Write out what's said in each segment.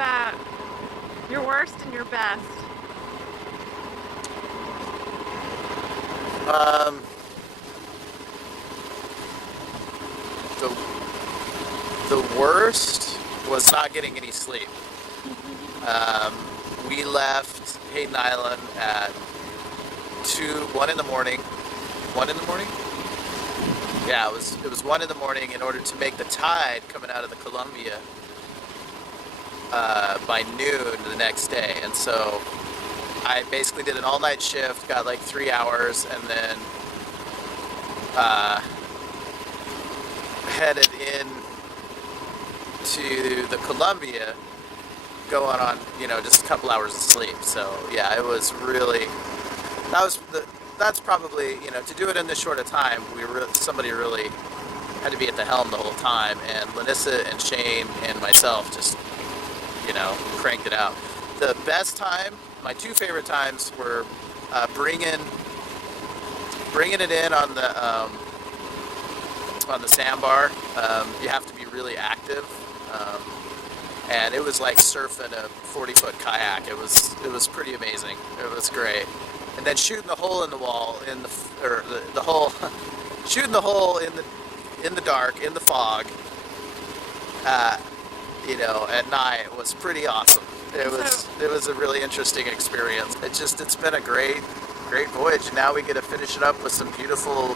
about your worst and your best. The worst was not getting any sleep. We left Hayden Island at 1 in the morning. 1 in the morning? Yeah, it was 1 in the morning in order to make the tide coming out of the Columbia by noon the next day. And so I basically did an all-night shift, got like 3 hours, and then headed in to the Columbia, going on, just a couple hours of sleep. So yeah, it was really, that's probably, to do it in this short a time, somebody really had to be at the helm the whole time, and Lanissa and Shane and myself just, cranked it out. The best time, my two favorite times were bringing it in on the sandbar. You have to be really active, and it was like surfing a 40-foot kayak. It was pretty amazing. It was great. And then shooting the hole in the wall the hole, shooting the hole in the dark, in the fog, at night was pretty awesome. It was a really interesting experience. It's been a great voyage. And now we get to finish it up with some beautiful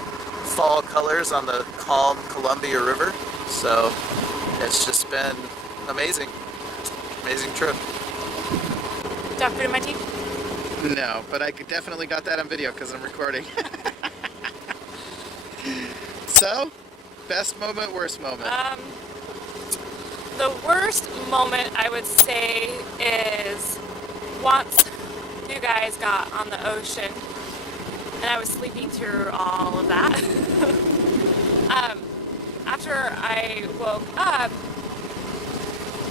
fall colors on the calm Columbia River. So it's just been amazing trip. Dog food in my teeth? No, but I definitely got that on video because I'm recording. So, best moment, worst moment? The worst moment, I would say, is once you guys got on the ocean and I was sleeping through all of that. After I woke up,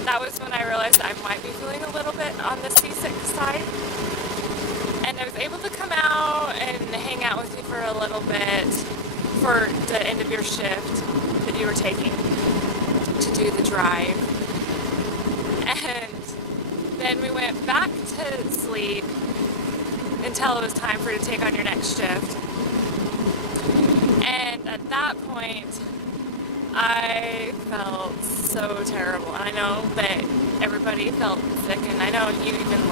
that was when I realized I might be feeling a little bit on the seasick side. And I was able to come out and hang out with you for a little bit for the end of your shift that you were taking to do the drive. And then we went back to sleep until it was time for you to take on your next shift. And at that point, I felt so terrible. And I know that everybody felt sick, and I know you even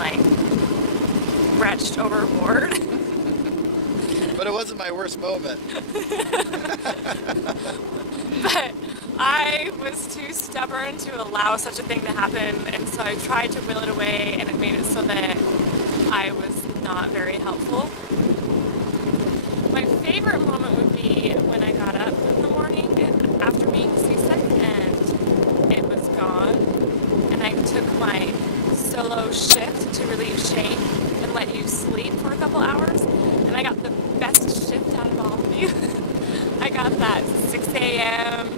retched overboard. But it wasn't my worst moment. But I was too stubborn to allow such a thing to happen, and so I tried to will it away, and it made it so that I was not very helpful. My favorite moment would be when I got up in the morning after being seasick and it was gone, and I took my solo shift to relieve Shane and let you sleep for a couple hours, and I got the best shift out of all of you. I got that 6 a.m.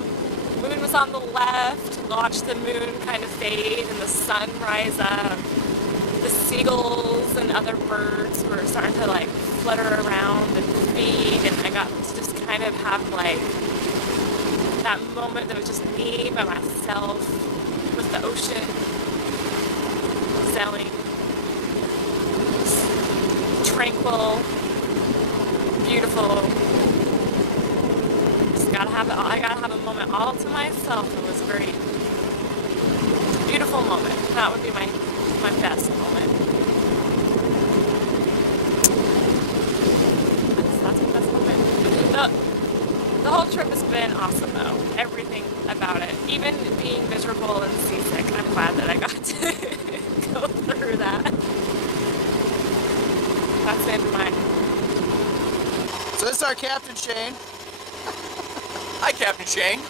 moon was on the left, watched the moon kind of fade and the sun rise up. The seagulls and other birds were starting to flutter around and feed, and I got to just kind of have that moment that was just me by myself with the ocean, sailing, tranquil, beautiful. I gotta have a moment all to myself. It was a very beautiful moment. That would be my best moment. That's my best moment. The whole trip has been awesome though. Everything about it. Even being miserable and seasick, I'm glad that I got to go through that. That's been mine. So this is our Captain Shane. Hi, Captain Shane.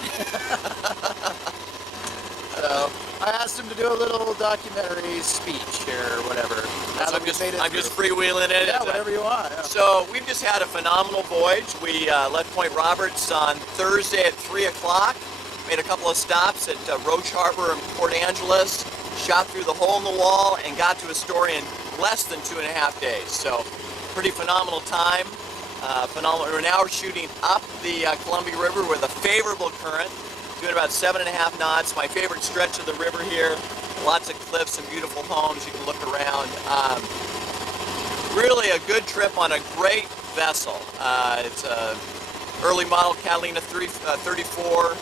So I asked him to do a little documentary speech or whatever. I'm just freewheeling it. Yeah, whatever you want. Yeah. So we've just had a phenomenal voyage. We left Point Roberts on Thursday at 3 o'clock. Made a couple of stops at Roach Harbor and Port Angeles. Shot through the hole in the wall and got to Astoria in less than 2.5 days. So pretty phenomenal time. Phenomenal. We're now shooting up the Columbia River with a favorable current, doing about 7.5 knots. My favorite stretch of the river here. lots of cliffs and beautiful homes. You can look around. Really a good trip on a great vessel. It's a early model Catalina 34,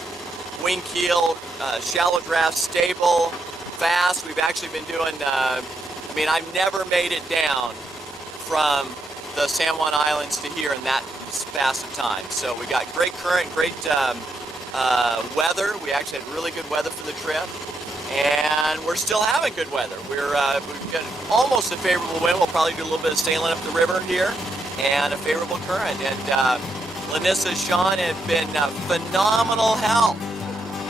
wing keel, shallow draft, stable, fast. We've actually been doing, I've never made it down from the San Juan Islands to here in that fast of time. So we got great current, great weather. We actually had really good weather for the trip, and we're still having good weather. We've got almost a favorable wind. We'll probably do a little bit of sailing up the river here, and a favorable current. And Lanissa and Sean have been phenomenal help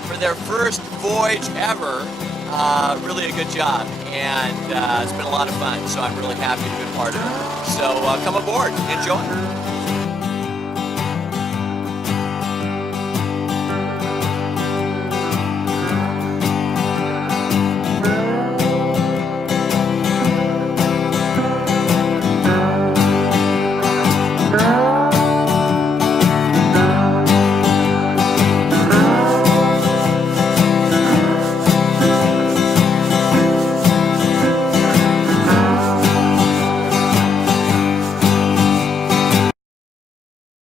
for their first voyage ever. Really a good job, and it's been a lot of fun, so I'm really happy to be a part of it. So come aboard, enjoy.